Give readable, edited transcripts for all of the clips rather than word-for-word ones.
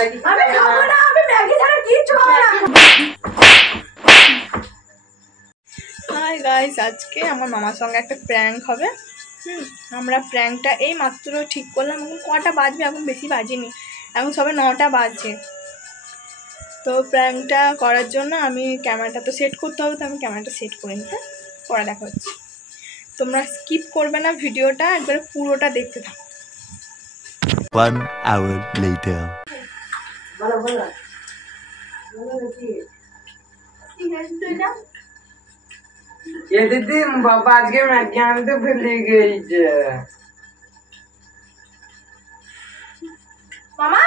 আমি খাবো না, আমি ম্যাগি ছাড়া কিচ্ছু খাবো না। হাই গাইস, আজকে আমার মামার সঙ্গে একটা প্র্যাঙ্ক হবে। আমরা প্র্যাঙ্কটা এই মাত্র ঠিক করলাম। এখন কটা বাজবে? এখন বেশি বাজেনি, এখন সবে 9টা বাজছে। তো প্র্যাঙ্কটা করার জন্য আমি ক্যামেরাটা তো সেট করতে হবে, তো আমি ক্যামেরাটা সেট করে নিতে পরে দেখা হচ্ছে। তোমরা স্কিপ করবে না, ভিডিওটা একবারে পুরোটা দেখতে থাকো। 1 hour later. ये दीदी पापा आज के मैं क्या तो भूल गई जे মামা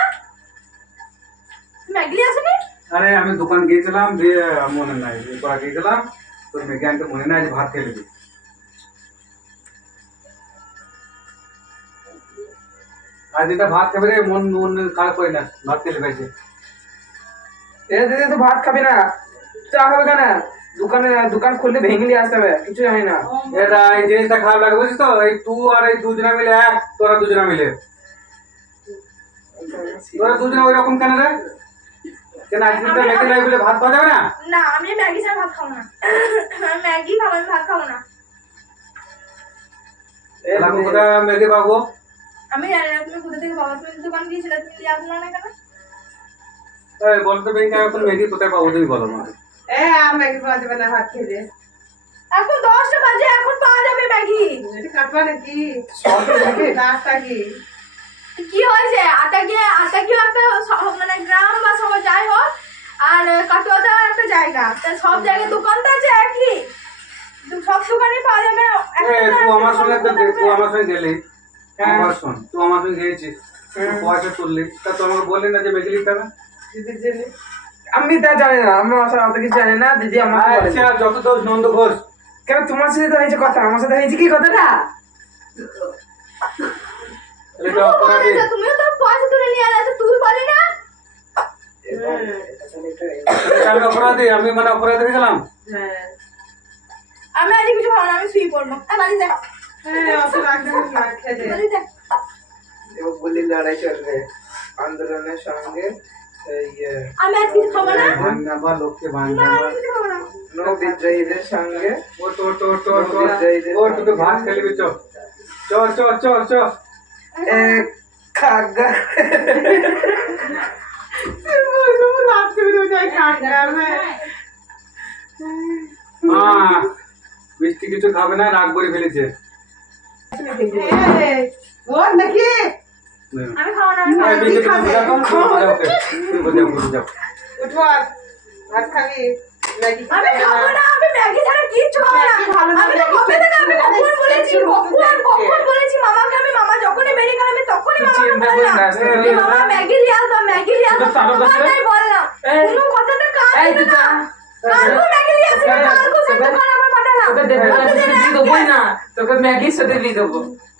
ম্যাগি আসেনি? আরে আমি দোকান গিয়েছিলাম, দিয়ে মনে নাই পড়া গিয়েছিলাম, তো ম্যাগি আনতে মনে নাই, আজ ভাত খেয়ে নিবি। আজ এটা ভাত খাবে রে, মন মন খারাপ করে না, ভাত খেলে পাইছে। ये दीदी तो भात खाबी ना चा खाबे ना दुकान खुलले भेंगे लिए আসতে হবে কিছু জানি না। এটা এই জিনিসটা খারাপ লাগে বুঝছিস তো, এই তুই আর এই দুজনা মিলে এক, তোরা দুজনা মিলে, তোরা দুজনা ওই রকম কেন রে? কেন আজকে তো ম্যাগি লাগবে বলে ভাত খাওয়া যাবে না? না, আমি ম্যাগি ছাড়া ভাত খাবো না। ম্যাগি খাবো, আমি ভাত খাবো না। আমি কোথায় ম্যাগি পাবো? আমি জানি না তুমি কোথা থেকে পাবো। তুমি দোকান গিয়েছিলে, তুমি দিয়ে আসলো না কেন? এই বলতে বেঙ্গা এখন ম্যাগি কোথায় পাবো তুমি বলো আমাকে। এ আম ম্যাগি পাওয়া যাবে না ভাত খেলে এখন 10টা বাজে, এখন পাওয়া যাবে ম্যাগি। এটা কাটবা নাকি সব নাকি নাস্তা কি কি হয়েছে? আটা কি একটা মানে গ্রাম বা সব যাই হোক, আর কাটোয়াটা একটা জায়গা, তা সব জায়গায় দোকান তো আছে একই, সব দোকানে পাওয়া যাবে। তুই আমার সঙ্গে গেলি, আমার শোন, তুই আমার সঙ্গে গিয়েছিস, পয়সা তুললি, তা তো আমাকে বললি না যে ম্যাগি লিখতে হবে? আমি তা জানি না, আমি অত কিছু জানি না। দিদি আমার আচ্ছা, যত দোষ নন্দ ঘোষ। কেন তোমার সাথে তো হয়েছে কথা, আমার সাথে হয়েছে কি কথাটা? তুমিও তো পয়সা তুলে নিয়ে এলে, তো তুই বলি না? আমি অপরাধী, আমি মানে অপরাধী হয়ে গেলাম। আমি আজকে কিছু খাবো না, আমি শুয়ে পড়বো। বাড়ি যা, বাড়ি যা। বলি লড়াই চলবে আন্দোলনের সঙ্গে আমি আজ কিছু খাবো না। ভাঙাবা লোককে না, ভাঙাবা, আমি কিছু খাবো না। নো বিদ্রোহীদের সঙ্গে ও তোকে ভাত খেলবি, চ চ চ চ চ। খাগা মিষ্টি কিছু খাবে না, রাগ করে ফেলেছে। আমি খাবো না, আমি খাবো না। ভাত খাবি ম্যাগি আমি খাবো না, আমি ম্যাগি ছাড়া কিচ্ছু খাবো না। আমি তো কবে থেকে আমি কখন বলেছি মামাকে, আমি মামা যখনই বেরিয়ে গেল আমি তখনই মামাকে বললাম যে মামা ম্যাগি দিয়ে আসবো, ম্যাগি দিয়ে আসবো, কথাটাই বললাম। কোনো কথাটা কাটবে না। কালকে ম্যাগি দিয়ে আসবো, কালকে সেটা করে আমার পাঠালাম। তোকে ম্যাগি সাথে দিয়ে দেবো।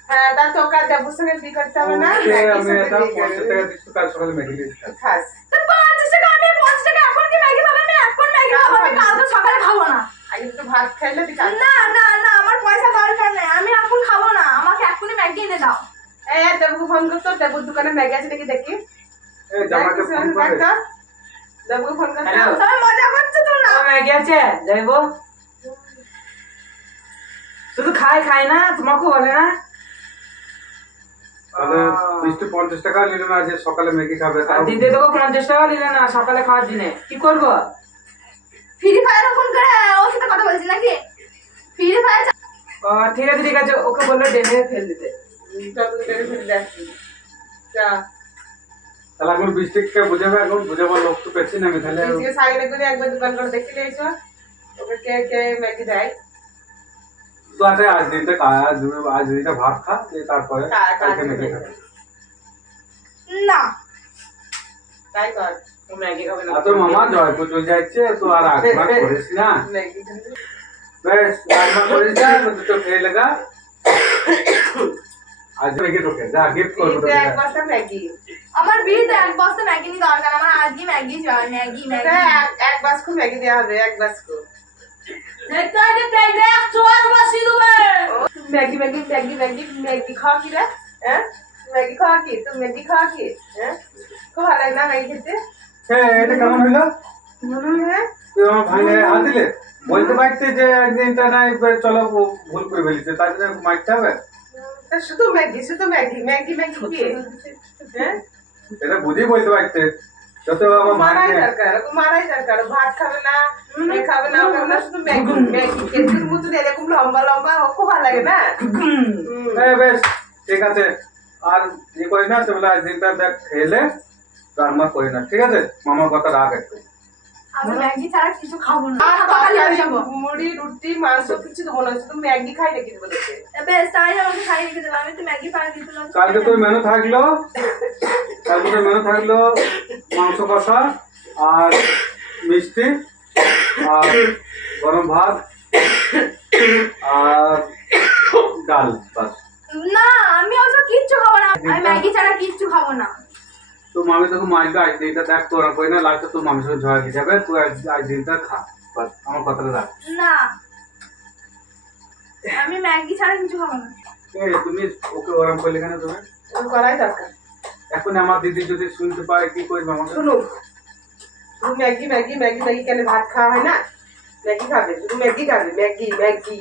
হ্যাঁ, তা তোকে দেবুর সঙ্গে কি করতে হবে না? আমি এটা 50 টাকা দিচ্ছি, কাল সকালে ম্যাগি দিয়ে খাস তো 50 টাকা, আমি 50 টাকা এখন কি ম্যাগি খাবো? আমি এখন ম্যাগি খাবো, আমি কালকে সকালে খাবো না। আগে তো ভাত খাইলে তুই না না না, আমার পয়সা দরকার নেই, আমি এখন খাবো না, আমাকে এখনই ম্যাগি এনে দাও। দেবুকে ফোন করতো, দেবুর দোকানে ম্যাগি আছে নাকি দেখি। এই জামাকে ফোন করে দেবুকে ফোন করতো। তুমি মজা করছো তো না? ম্যাগি আছে যাইবো, শুধু খাই না, তোমাকে বলে না। তাহলে মিষ্টি 50 টাকা নিল না, যে সকালে ম্যাগি খাবে। দিদি তোকে 50 টাকা দিলে না সকালে খাওয়ার দিনে, কি করবো? ফ্রি ফায়ার ফোন করে ওর সাথে কথা বলছি নাকি? ফ্রি ফায়ার ঠিক আছে, ওকে বললো ডেমে ফেল দিতে। তাহলে এখন বৃষ্টিকে বুঝাবে, এখন বুঝাবার লোক তো পেয়েছি না আমি। তাহলে একবার দোকান করে দেখে নিয়েছো, ওকে কে ম্যাগি দেয়? তো আছে, আজ দিনটা ভাত খা, তারপরে কালকে ম্যাগি খাবে। না, তাই কর, ও ম্যাগি খাবে না। তোর মামা জয়পুর চলে যাচ্ছে, তো আর আগবার করিস না। বেশ আগবার করিস না, তো খেয়ে লেগা আজ ম্যাগি ঢোকে, যা গিফট করবো তোকে। এক বস্তা ম্যাগি, আমার বিয়েতে এক বস্তা ম্যাগি নি দরকার, আমার আজকে ম্যাগি চাই। ম্যাগি এক বাস্কো ম্যাগি দেওয়া হবে, এক বাস্কো। ম্যাগি খাওয়া কি রে? ম্যাগি খাওয়া কি তো ম্যাগি খাওয়া কি হ্যাঁ খুব ভালো লাগে না ম্যাগি খেতে হ্যাঁ এটা কেমন হইলো হ্যাঁ তুই আমার ভাঙে হাত দিলে বলতে পারতে যে একদিনটা নাই চলো ভুল করে ফেলিছে তার জন্য মারতে হবে তা শুধু ম্যাগি ম্যাগি কি হ্যাঁ এটা বুঝেই বলতে পারতে যত আমার মারাই ভাঙে দরকার ভাত খাবে না খাবে না শুধু ম্যাগি খেতে মতো এরকম লম্বা লম্বা খুব ভালো লাগে না হ্যাঁ বেশ ঠিক আছে আর ইয়ে করি না সেগুলো একদিনটা দেখ খেলে রান্না করি না ঠিক আছে মামার কথা রাখ একটু আমি ম্যাগি ছাড়া কিছু খাবো না আর তরকারি, মুড়ি রুটি মাংস কিছু দেবো না শুধু ম্যাগি খাই রেখে দেবো দেখে বেশ তাই আমাকে খাইয়ে রেখে দেবো আমি তো ম্যাগি পাড়া দিতে না কালকে তোর মেনু থাকলো মাংস কষা আর মিষ্টি আর গরম ভাত আর ডাল বাস না আমি ওসব কিচ্ছু খাবো না আমি ম্যাগি ছাড়া কিচ্ছু খাবো না তো মামি তোকে মারবে আজ দিনটা দেখ তোর কই না লাগছে তোর মামির সঙ্গে ঝগড়া খেয়ে যাবে তুই আজ দিনটা খা বাস আমার কথাটা রাখ না আমি ম্যাগি ছাড়া কিছু খাবো না তুমি ওকে ওরম করলে কেন তুমি করাই দরকার এখন আমার দিদি যদি শুনতে পারে কি করবে আমাকে শুনুন শুধু ম্যাগি কেন ভাত খাওয়া হয় না ম্যাগি খাবে শুধু ম্যাগি খাবে ম্যাগি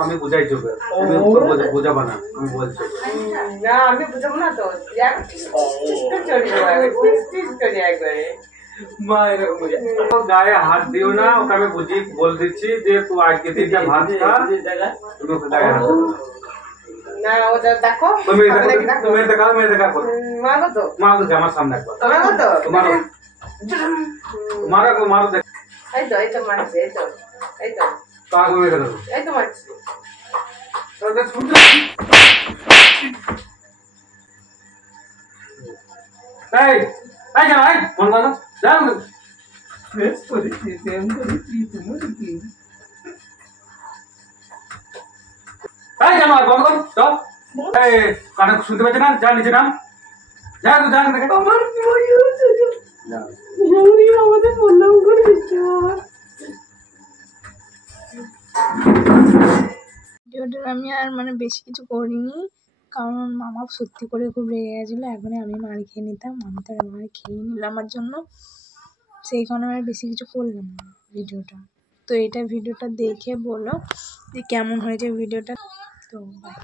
আমি বুঝাই চোখে বোঝাবা না আমি বলছি না আমি বুঝাবো না তো একবারে মা এরকম গায়ে হাত দিও না ওকে আমি বুঝিয়ে বল দিচ্ছি যে তুই আজকে দিনটা ভাত খা তুমি ওকে গায়ে হাত দিও না ওটা দেখো তুমি দেখা করো মাগো তো মা তো আমার সামনে একবার মাগো তো মারো দেখ এই তো মারছে এই তো কাজ হয়ে গেল এই তো মারছে এই জানো ফোন করো যাও জানো ফোন কর যাও এই কানে শুনতে পাচ্ছি না যা নিচে নাম যা তো যা দেখে আমার কি হয়েছে আমি আমাদের বললাম করে দিতে ভিডিওটা আমি আর মানে বেশি কিছু করিনি কারণ মামা সত্যি করে খুব রেগে গেছিলো এখনই আমি মার খেয়ে নিতাম মামা তো আমার খেয়ে নিল আমার জন্য সেই কারণে আমি আর বেশি কিছু করলাম না ভিডিওটা তো এটা ভিডিওটা দেখে বলো যে কেমন হয়েছে ভিডিওটা তো বাই